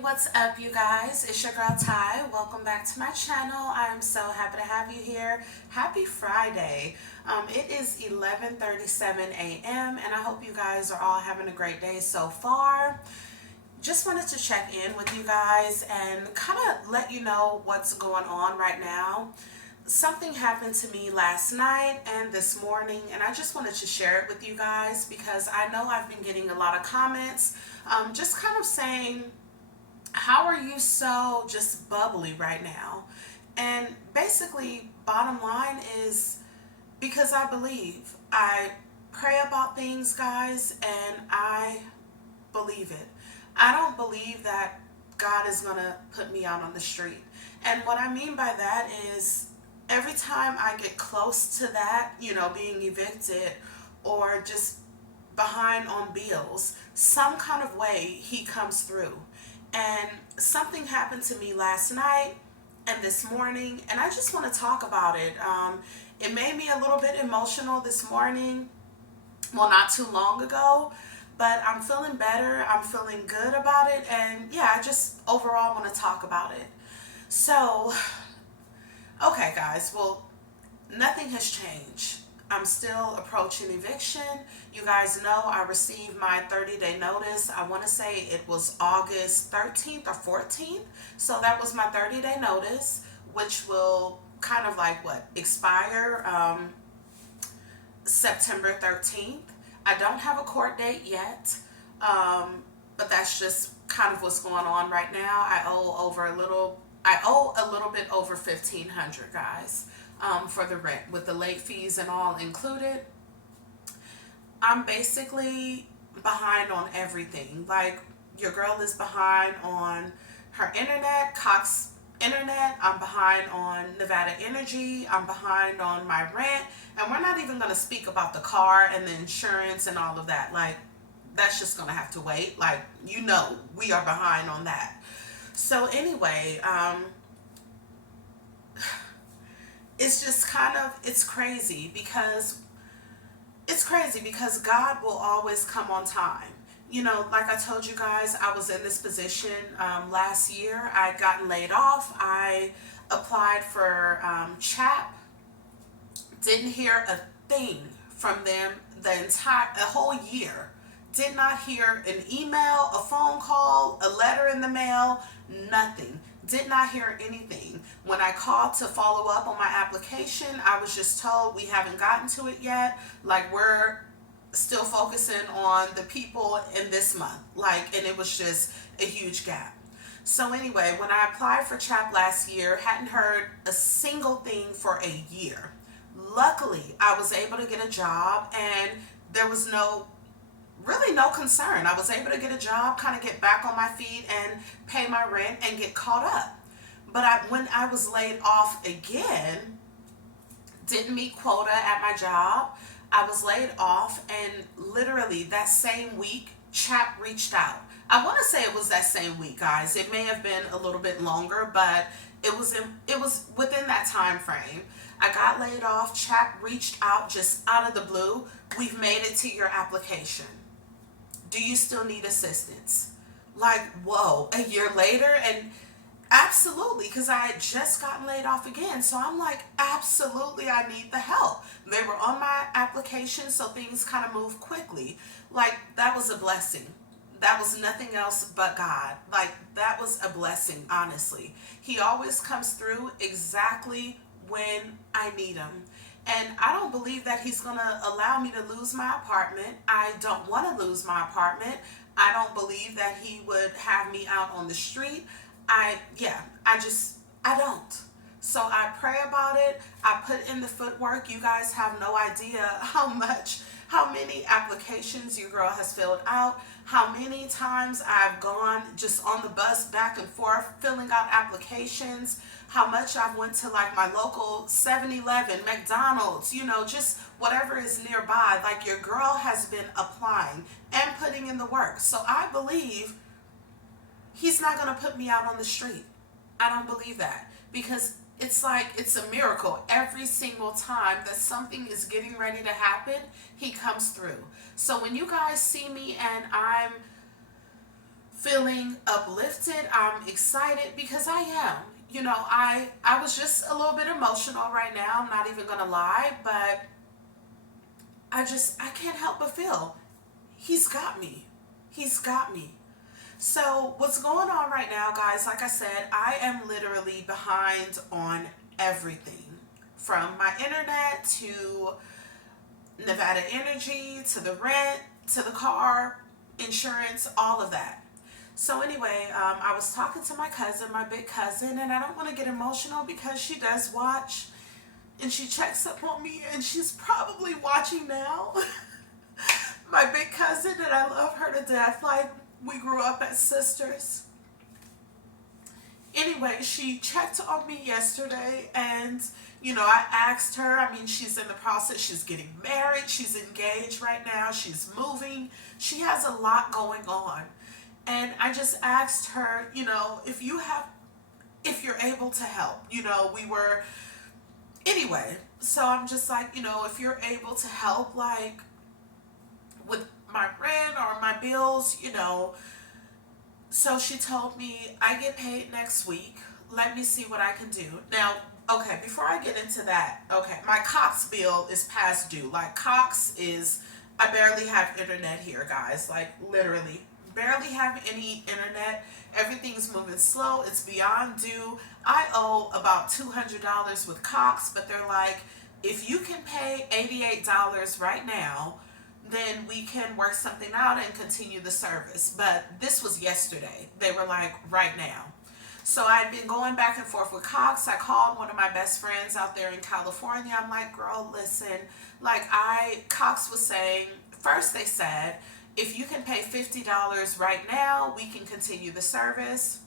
What's up, you guys? It's your girl Ty. Welcome back to my channel. I am so happy to have you here. Happy Friday. It is 11:37 a.m. and I hope you guys are all having a great day so far. Just wanted to check in with you guys and kind of let you know what's going on right now. Something happened to me last night and this morning, and I just wanted to share it with you guys because I know I've been getting a lot of comments just kind of saying, how are you so just bubbly right now? And basically, bottom line is because I believe. I pray about things, guys, and I believe it. I don't believe that God is going to put me out on the street. And what I mean by that is every time I get close to that, being evicted or just behind on bills, some kind of way he comes through. And something happened to me last night and this morning, and I just want to talk about it. It made me a little bit emotional this morning, well, not too long ago, but I'm feeling better. I'm feeling good about it, and yeah, I just overall want to talk about it. So, okay, guys, well, nothing has changed. I'm still approaching eviction. You guys know I received my 30-day notice. I want to say it was August 13th or 14th. So that was my 30-day notice, which will kind of like expire September 13th. I don't have a court date yet, but that's just kind of what's going on right now. I owe a little bit over 1,500, guys, for the rent with the late fees and all included. I'm basically behind on everything. Like, your girl is behind on her internet, Cox internet. I'm behind on Nevada Energy. I'm behind on my rent. And we're not even going to speak about the car and the insurance and all of that. Like, that's just going to have to wait. Like, we are behind on that. So anyway, it's just it's crazy because God will always come on time. Like I told you guys, I was in this position last year. I had gotten laid off. I applied for CHAP. Didn't hear a thing from them a whole year. Did not hear an email, a phone call, a letter in the mail, nothing. Did not hear anything. When I called to follow up on my application, I was just told we haven't gotten to it yet. Like, we're still focusing on the people in this month. And it was just a huge gap. So anyway, when I applied for CHAP last year, hadn't heard a single thing for a year. Luckily, I was able to get a job, and there was really no concern. I was able to get a job, kind of get back on my feet and pay my rent and get caught up. But when I was laid off again, didn't meet quota at my job. I was laid off, and literally that same week, CHAP reached out. I want to say it was that same week, guys. It may have been a little bit longer, but it was within that time frame. I got laid off. CHAP reached out just out of the blue. We've made it to your application. Do you still need assistance? Like, whoa, a year later? And absolutely, because I had just gotten laid off again. So I'm like, absolutely, I need the help. They were on my application, so things kind of moved quickly. Like, that was a blessing. That was nothing else but God. Like, that was a blessing, honestly. He always comes through exactly when I need him. And I don't believe that he's going to allow me to lose my apartment. I don't want to lose my apartment. I don't believe that he would have me out on the street. I don't. So I pray about it. I put in the footwork. You guys have no idea how many applications your girl has filled out, how many times I've gone just on the bus back and forth filling out applications, how much I've went to like my local 7-Eleven, McDonald's, just whatever is nearby. Like, your girl has been applying and putting in the work. So I believe he's not going to put me out on the street. I don't believe that, because it's like it's a miracle. Every single time that something is getting ready to happen, he comes through. So when you guys see me and I'm feeling uplifted. I'm excited because I am. I was just a little bit emotional right now. I'm not even gonna lie, but I can't help but feel he's got me. He's got me. So what's going on right now, guys? Like I said, I am literally behind on everything, from my internet to Nevada Energy to the rent to the car, insurance, all of that. So anyway, I was talking to my cousin, my big cousin, and I don't want to get emotional because she does watch and she checks up on me, and she's probably watching now. My big cousin, and I love her to death. Like, we grew up as sisters. Anyway, she checked on me yesterday, and I asked her. I mean, she's in the process. She's getting married. She's engaged right now. She's moving. She has a lot going on. And I just asked her, if you're able to help. Anyway, so I'm just like, if you're able to help, like, with my rent or my bills. So she told me, I get paid next week. Let me see what I can do. Now, okay, before I get into that, okay, my Cox bill is past due. Like, I barely have internet here, guys. Like, literally, barely have any internet. Everything's moving slow. It's beyond due. I owe about $200 with Cox, but they're like, if you can pay $88 right now, then we can work something out and continue the service. But this was yesterday. They were like, right now. So I'd been going back and forth with Cox. I called one of my best friends out there in California. I'm like, girl, listen, like, Cox was saying, first they said, if you can pay $50 right now, we can continue the service.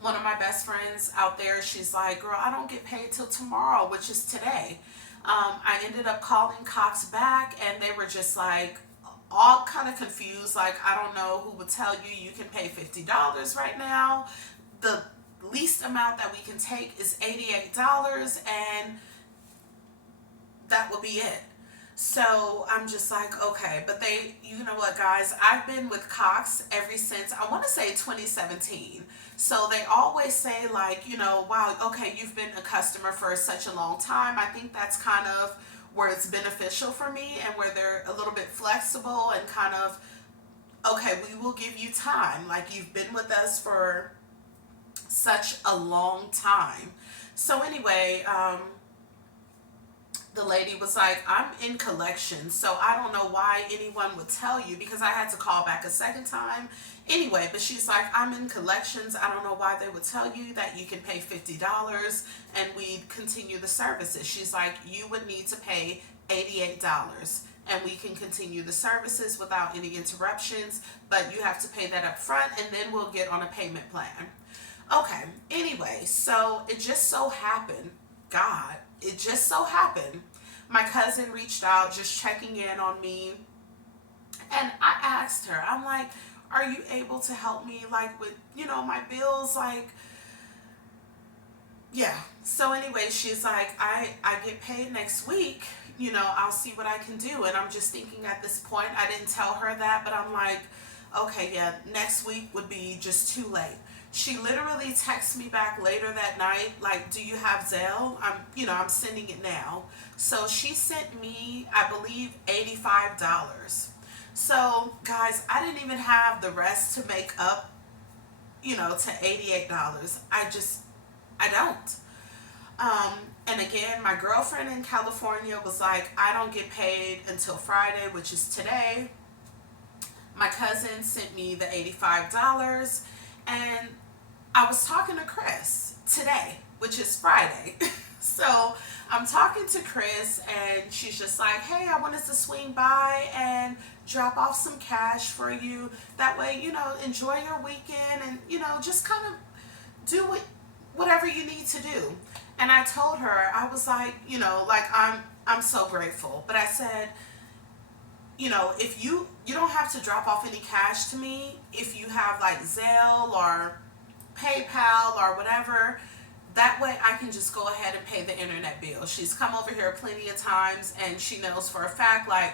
One of my best friends out there, she's like, girl, I don't get paid till tomorrow, which is today. I ended up calling Cox back, and they were just like all kind of confused. Like, I don't know who would tell you you can pay $50 right now. The least amount that we can take is $88, and that will be it. So I'm just like, okay, but you know what, guys, I've been with Cox ever since, I want to say 2017. So they always say, like, wow, okay, you've been a customer for such a long time. I think that's kind of where it's beneficial for me, and where they're a little bit flexible and kind of, okay, we will give you time. Like, you've been with us for such a long time. So anyway, the lady was like, I'm in collections, so I don't know why anyone would tell you, because I had to call back a second time. Anyway, but she's like, I'm in collections. I don't know why they would tell you that you can pay $50 and we'd continue the services. She's like, you would need to pay $88 and we can continue the services without any interruptions, but you have to pay that up front, and then we'll get on a payment plan. Okay, anyway, so it just so happened, God, it just so happened, my cousin reached out, just checking in on me. And I asked her, I'm like, are you able to help me, like, with, my bills? Like, yeah. So anyway, she's like, I get paid next week. I'll see what I can do. And I'm just thinking, at this point, I didn't tell her that, but I'm like, okay, yeah, next week would be just too late. She literally texted me back later that night, like, do you have Zelle? I'm sending it now. So she sent me, I believe, $85. So, guys, I didn't even have the rest to make up, to $88. I don't. And again, my girlfriend in California was like, I don't get paid until Friday, which is today. My cousin sent me the $85, and I was talking to Chris today, which is Friday. So I'm talking to Chris, and she's just like, hey, I wanted to swing by and drop off some cash for you. That way, enjoy your weekend, and, just kind of do whatever you need to do. And I told her, I was like, like, I'm so grateful. But I said, if you don't have to drop off any cash to me, if you have, like, Zelle or PayPal or whatever, that way I can just go ahead and pay the internet bill. She's come over here plenty of times, and she knows for a fact, like,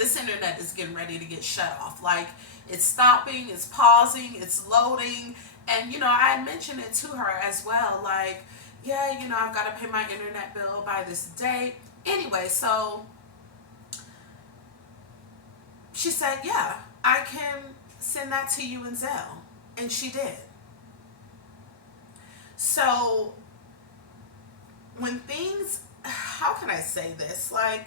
this internet is getting ready to get shut off. Like, it's stopping, it's pausing, it's loading. And, I had mentioned it to her as well. Like, yeah, I've got to pay my internet bill by this date. Anyway, so she said, yeah, I can send that to you in Zelle. And she did. So when things, how can I say this? Like,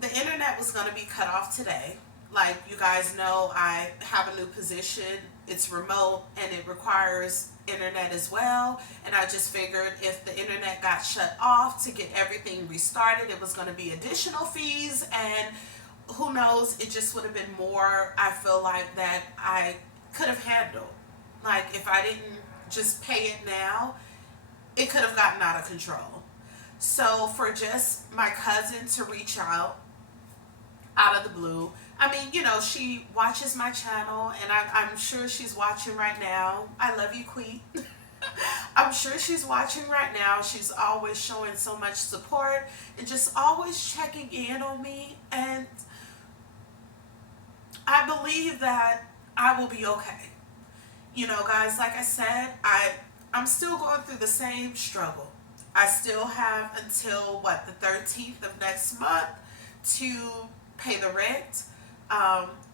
the internet was going to be cut off today. Like, you guys know, I have a new position. It's remote and it requires internet as well. And I just figured if the internet got shut off to get everything restarted, it was going to be additional fees. And who knows, it just would have been more, I feel like, that I could have handled. Like, if I didn't just pay it now, it could have gotten out of control. So for just my cousin to reach out of the blue, I mean, she watches my channel, and I'm sure she's watching right now. I love you, Queen. I'm sure she's watching right now. She's always showing so much support and just always checking in on me. And I believe that I will be okay. Guys, like I said, I'm still going through the same struggle. I still have until, the 13th of next month to pay the rent.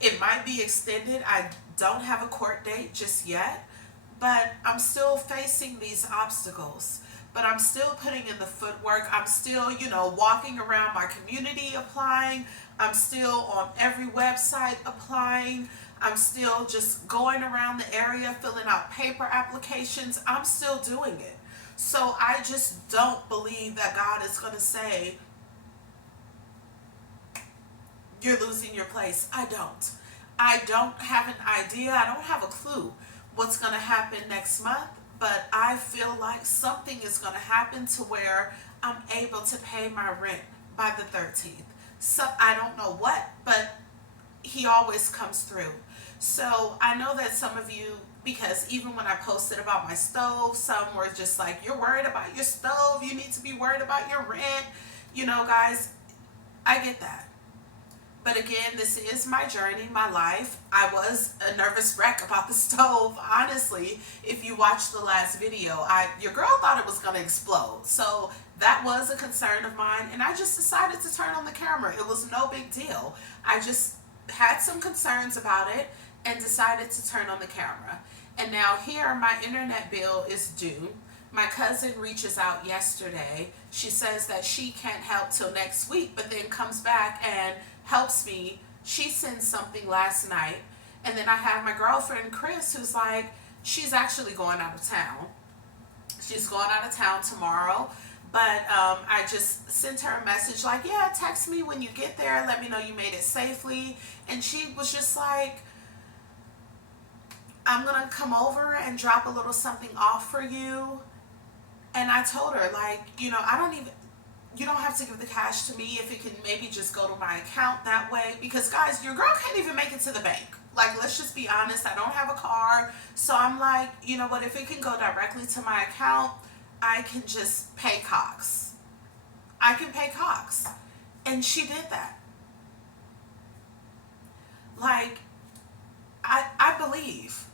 It might be extended. I don't have a court date just yet, but I'm still facing these obstacles. But I'm still putting in the footwork. I'm still, walking around my community applying. I'm still on every website applying. I'm still just going around the area filling out paper applications. I'm still doing it. So I just don't believe that God is going to say, you're losing your place. I don't. I don't have an idea. I don't have a clue what's going to happen next month, but I feel like something is going to happen to where I'm able to pay my rent by the 13th. So I don't know what, but he always comes through. So I know that some of you, because even when I posted about my stove, some were just like, you're worried about your stove, you need to be worried about your rent. Guys, I get that. But again, this is my journey, my life. I was a nervous wreck about the stove. Honestly, if you watched the last video, your girl thought it was going to explode. So that was a concern of mine. And I just decided to turn on the camera. It was no big deal. I just had some concerns about it and decided to turn on the camera. And now here, my internet bill is due. My cousin reaches out yesterday. She says that she can't help till next week, but then comes back and helps me. She sends something last night. And then I have my girlfriend, Chris, who's like, she's actually going out of town. She's going out of town tomorrow. But I just sent her a message like, yeah, text me when you get there. Let me know you made it safely. And she was just like, I'm going to come over and drop a little something off for you. And I told her, like, you don't have to give the cash to me. If it can maybe just go to my account that way. Because, guys, your girl can't even make it to the bank. Like, let's just be honest. I don't have a car. So I'm like, you know what? If it can go directly to my account, I can just pay Cox. I can pay Cox. And she did that. Like, I believe.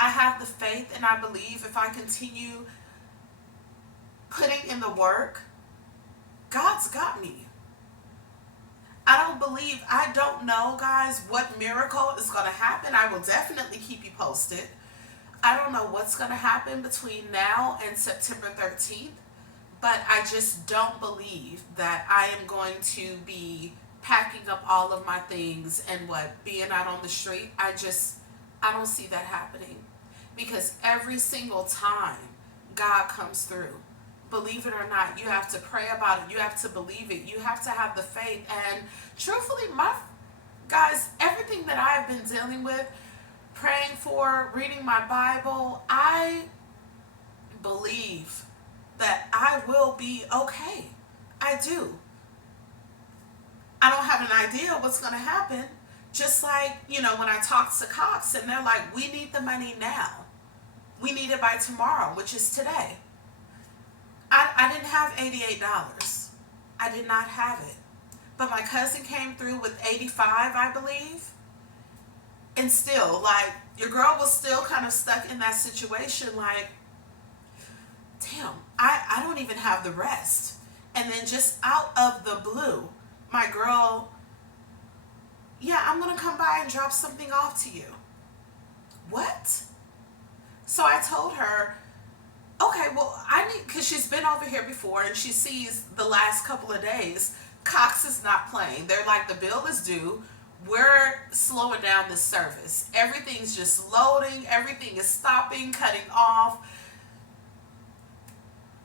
I have the faith, and I believe if I continue putting in the work, God's got me. I don't know, guys, what miracle is going to happen. I will definitely keep you posted. I don't know what's going to happen between now and September 13th, but I just don't believe that I am going to be packing up all of my things and being out on the street. I don't see that happening, because every single time God comes through. Believe it or not, you have to pray about it. You have to believe it. You have to have the faith. And truthfully, guys, everything that I've been dealing with, praying for, reading my Bible, I believe that I will be okay. I do. I don't have an idea what's going to happen. Just like, when I talk to Cox and they're like, we need the money now. We need it by tomorrow, which is today. I didn't have $88. I did not have it. But my cousin came through with 85, I believe. And still, like, your girl was still kind of stuck in that situation, like, damn, I don't even have the rest. And then just out of the blue, my girl, yeah, I'm going to come by and drop something off to you. What? So I told her, okay, well, I need, because she's been over here before and she sees the last couple of days, Cox is not playing. They're like, the bill is due. We're slowing down this service. Everything's just loading. Everything is stopping, cutting off.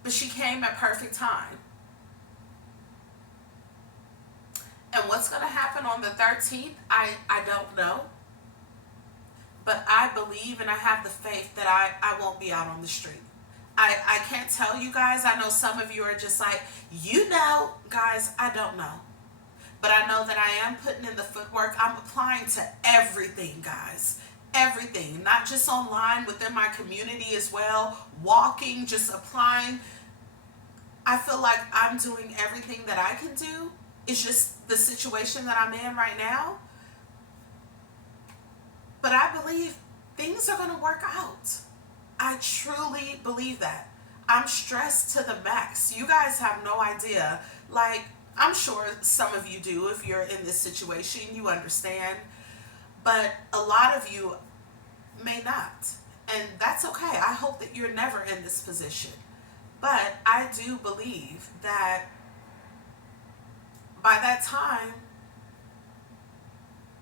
But she came at perfect time. And what's going to happen on the 13th, I don't know. But I believe and I have the faith that I won't be out on the street. I can't tell you guys. I know some of you are just like, you know, guys, I don't know. But I know that I am putting in the footwork. I'm applying to everything, guys. Everything. Not just online, within my community as well. Walking, just applying. I feel like I'm doing everything that I can do. It's just the situation that I'm in right now. But I believe things are going to work out. I truly believe that. I'm stressed to the max. You guys have no idea. Like, I'm sure some of you do. If you're in this situation, you understand. But a lot of you may not. And that's okay. I hope that you're never in this position. But I do believe that by that time,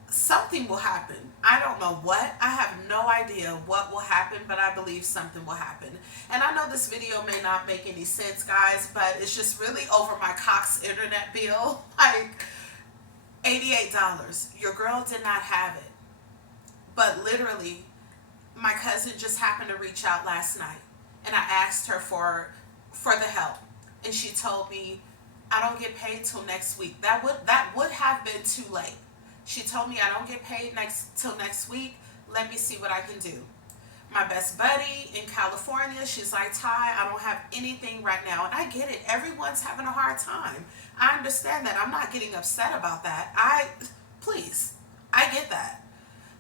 something will happen. I don't know what. I have no idea what will happen, but I believe something will happen. And I know this video may not make any sense, guys, but it's just really over my Cox internet bill. Like, $88. Your girl did not have it. But literally, my cousin just happened to reach out last night. And I asked her for the help. And she told me, I don't get paid till next week. That would have been too late. She told me I don't get paid till next week. Let me see what I can do. My best buddy in California, she's like, Ty, I don't have anything right now. And I get it. Everyone's having a hard time. I understand that. I'm not getting upset about that. Please, I get that.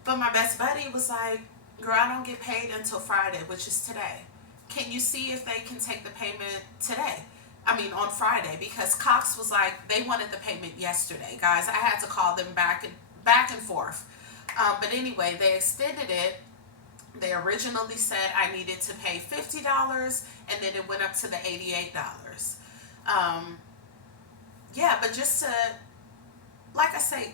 But my best buddy was like, girl, I don't get paid until Friday, which is today. Can you see if they can take the payment today? On Friday, because Cox was like, they wanted the payment yesterday, guys. I had to call them back and forth. But anyway, they extended it. They originally said I needed to pay $50, and then it went up to the $88. Yeah, but just to, like I say,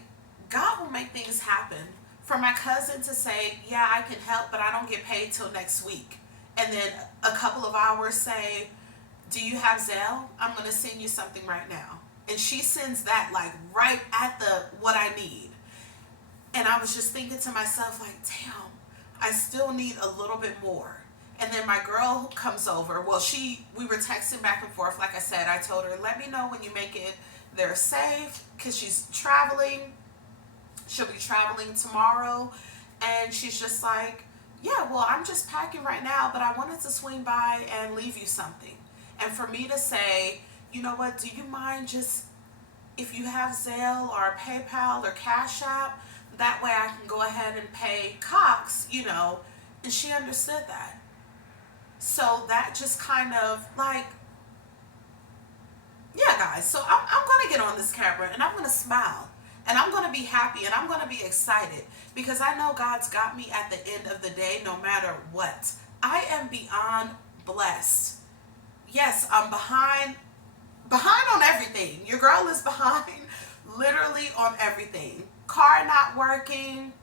God will make things happen. For my cousin to say, yeah, I can help, but I don't get paid till next week. And then a couple of hours say, do you have Zelle? I'm going to send you something right now. And she sends that like right at what I need. And I was just thinking to myself, like, damn, I still need a little bit more. And then my girl comes over. Well, we were texting back and forth. Like I said, I told her, let me know when you make it there safe, because she's traveling. She'll be traveling tomorrow. And she's just like, yeah, well, I'm just packing right now, but I wanted to swing by and leave you something. And for me to say, you know what, do you mind just, if you have Zelle or PayPal or Cash App, that way I can go ahead and pay Cox, and she understood that. So that just kind of like, yeah, guys, so I'm going to get on this camera and I'm going to smile. And I'm going to be happy and I'm going to be excited, because I know God's got me at the end of the day no matter what. I am beyond blessed. Yes, I'm behind on everything. Your girl is behind literally on everything. Car not working,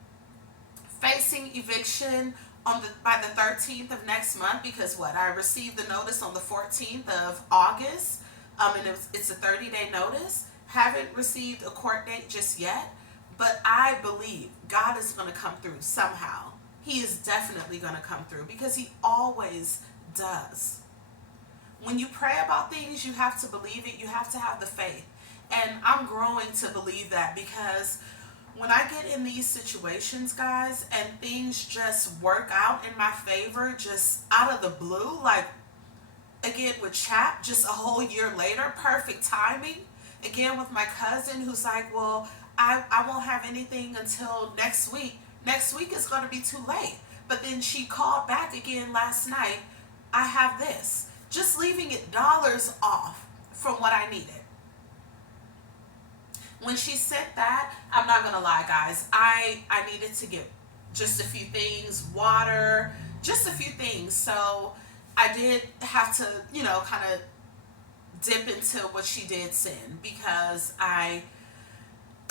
facing eviction by the 13th of next month, because I received the notice on the 14th of August, and it's a 30-day notice. Haven't received a court date just yet, but I believe God is going to come through somehow. He is definitely going to come through, because he always does. When you pray about things, you have to believe it. You have to have the faith. And I'm growing to believe that, because when I get in these situations, guys, and things just work out in my favor, just out of the blue, like again with Chap, just a whole year later, perfect timing. Again, with my cousin who's like, well, I won't have anything until next week. Next week is going to be too late. But then she called back again last night. I have this. Just leaving it dollars off from what I needed. When she sent that, I'm not going to lie, guys. I needed to get just a few things, water, just a few things. So I did have to, kind of dip into what she did send because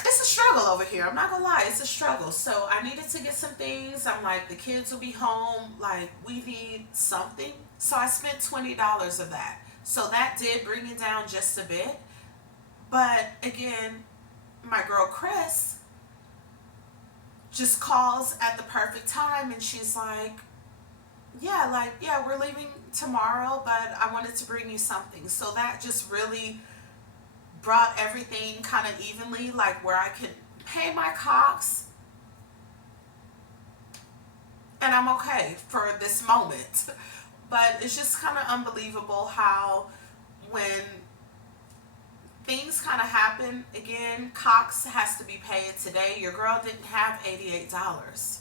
it's a struggle over here. I'm not gonna lie, it's a struggle. So I needed to get some things. I'm like, the kids will be home. Like, we need something. So I spent $20 of that. So that did bring it down just a bit. But again, my girl Chris just calls at the perfect time and she's like, yeah, we're leaving tomorrow, but I wanted to bring you something. So that just really brought everything kind of evenly, like where I could pay my costs and I'm okay for this moment. But it's just kind of unbelievable how when things kind of happen, again, Cox has to be paid today. Your girl didn't have $88.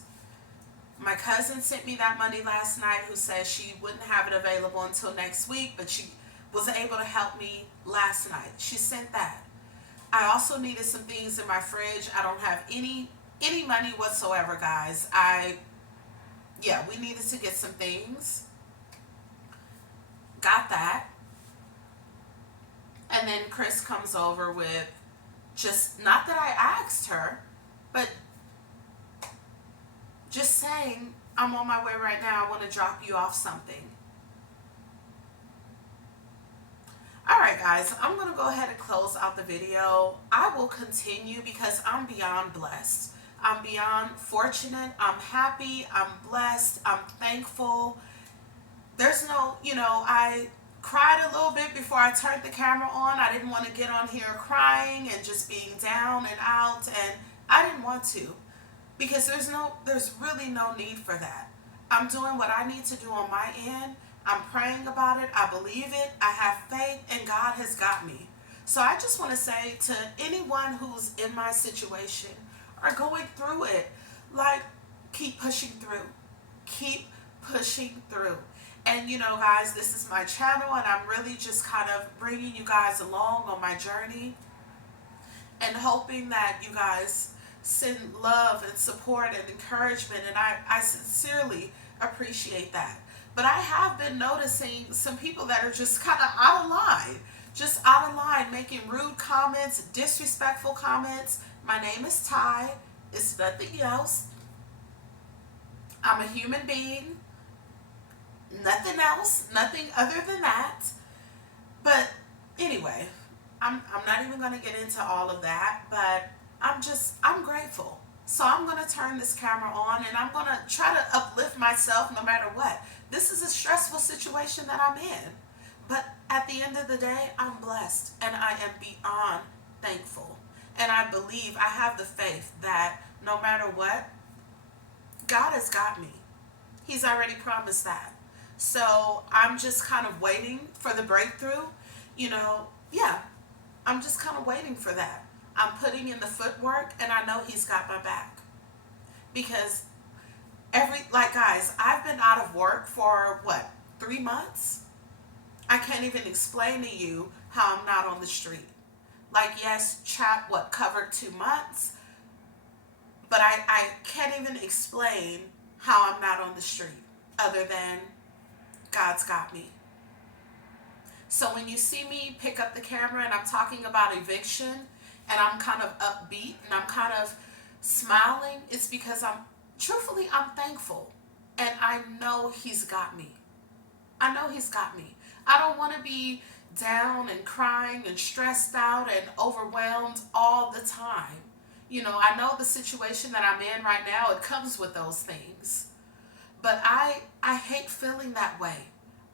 My cousin sent me that money last night who says she wouldn't have it available until next week, but she was able to help me last night. She sent that. I also needed some things in my fridge. I don't have any money whatsoever, guys. We needed to get some things. Got that. And then Chris comes over with just, not that I asked her, but just saying, I'm on my way right now. I want to drop you off something. Alright guys, I'm going to go ahead and close out the video. I will continue because I'm beyond blessed. I'm beyond fortunate. I'm happy. I'm blessed. I'm thankful. There's no, I cried a little bit before I turned the camera on. I didn't want to get on here crying and just being down and out, and I didn't want to because there's really no need for that. I'm doing what I need to do on my end. I'm praying about it. I believe it. I have faith, and God has got me. So I just want to say to anyone who's in my situation or going through it, like, keep pushing through. Keep pushing through. And guys, this is my channel, and I'm really just kind of bringing you guys along on my journey and hoping that you guys send love and support and encouragement, and I sincerely appreciate that. But I have been noticing some people that are just kind of out of line, making rude comments, disrespectful comments. My name is Ty. It's nothing else. I'm a human being. Nothing else. Nothing other than that. But anyway, I'm not even going to get into all of that, but I'm grateful. So I'm going to turn this camera on and I'm going to try to uplift myself no matter what. This is a stressful situation that I'm in. But at the end of the day, I'm blessed and I am beyond thankful. And I believe, I have the faith that no matter what, God has got me. He's already promised that. So I'm just kind of waiting for the breakthrough. I'm just kind of waiting for that. I'm putting in the footwork and I know He's got my back. Because guys, I've been out of work for 3 months? I can't even explain to you how I'm not on the street. Yes, chat covered 2 months, but I can't even explain how I'm not on the street other than God's got me. So when you see me pick up the camera and I'm talking about eviction and I'm kind of upbeat and I'm kind of smiling, it's because I'm thankful and I know He's got me. I know He's got me. I don't want to be down and crying and stressed out and overwhelmed all the time. I know the situation that I'm in right now, it comes with those things. But I hate feeling that way.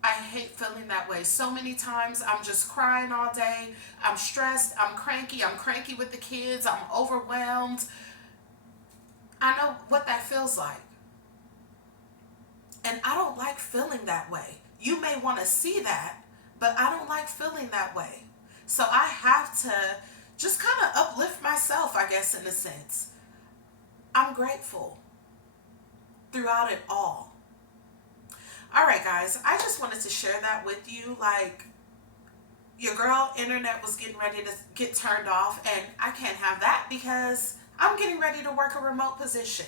I hate feeling that way. So many times I'm just crying all day. I'm stressed. I'm cranky with the kids. I'm overwhelmed. I know what that feels like. And I don't like feeling that way. You may want to see that, but I don't like feeling that way. So I have to just kind of uplift myself, I guess, in a sense. I'm grateful throughout it all. All right, guys, I just wanted to share that with you. Like, your girl internet was getting ready to get turned off, and I can't have that because I'm getting ready to work a remote position.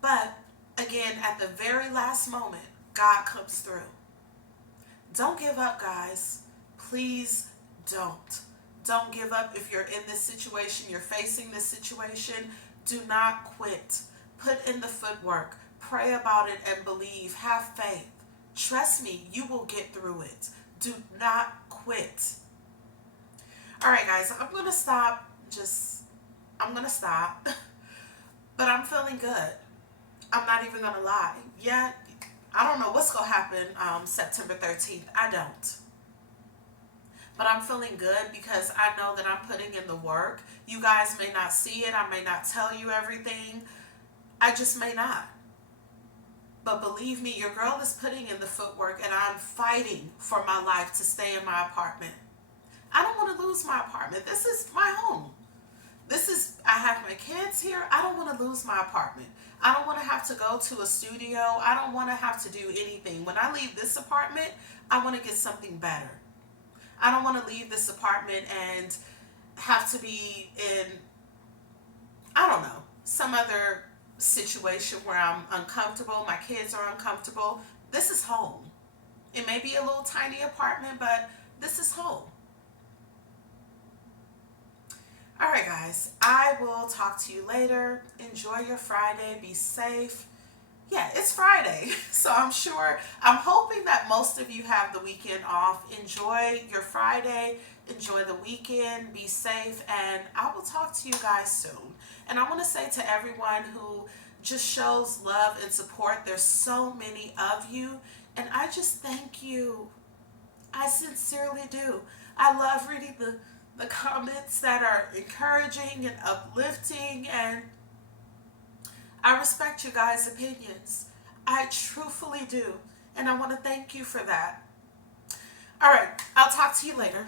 But again, at the very last moment, God comes through. Don't give up, guys. Please don't. Don't give up if you're in this situation, you're facing this situation. Do not quit. Put in the footwork. Pray about it and believe. Have faith. Trust me, you will get through it. Do not quit. All right, guys, I'm going to stop. I'm going to stop. But I'm feeling good. I'm not even going to lie. Yeah, I don't know what's going to happen September 13th. I don't. But I'm feeling good because I know that I'm putting in the work. You guys may not see it. I may not tell you everything. I just may not. But believe me, your girl is putting in the footwork, and I'm fighting for my life to stay in my apartment. I don't want to lose my apartment. This is my home. I have my kids here. I don't want to lose my apartment. I don't want to have to go to a studio. I don't want to have to do anything. When I leave this apartment, I want to get something better. I don't want to leave this apartment and have to be in, I don't know, some other situation where I'm uncomfortable, my kids are uncomfortable. This is home. It may be a little tiny apartment, but this is home. All right, guys, I will talk to you later. Enjoy your Friday. Be safe. Yeah, it's Friday, so I'm hoping that most of you have the weekend off. Enjoy your Friday, enjoy the weekend, be safe, and I will talk to you guys soon. And I want to say to everyone who just shows love and support, there's so many of you, and I just thank you. I sincerely do. I love reading the comments that are encouraging and uplifting, and I respect you guys' opinions. I truthfully do. And I want to thank you for that. All right. I'll talk to you later.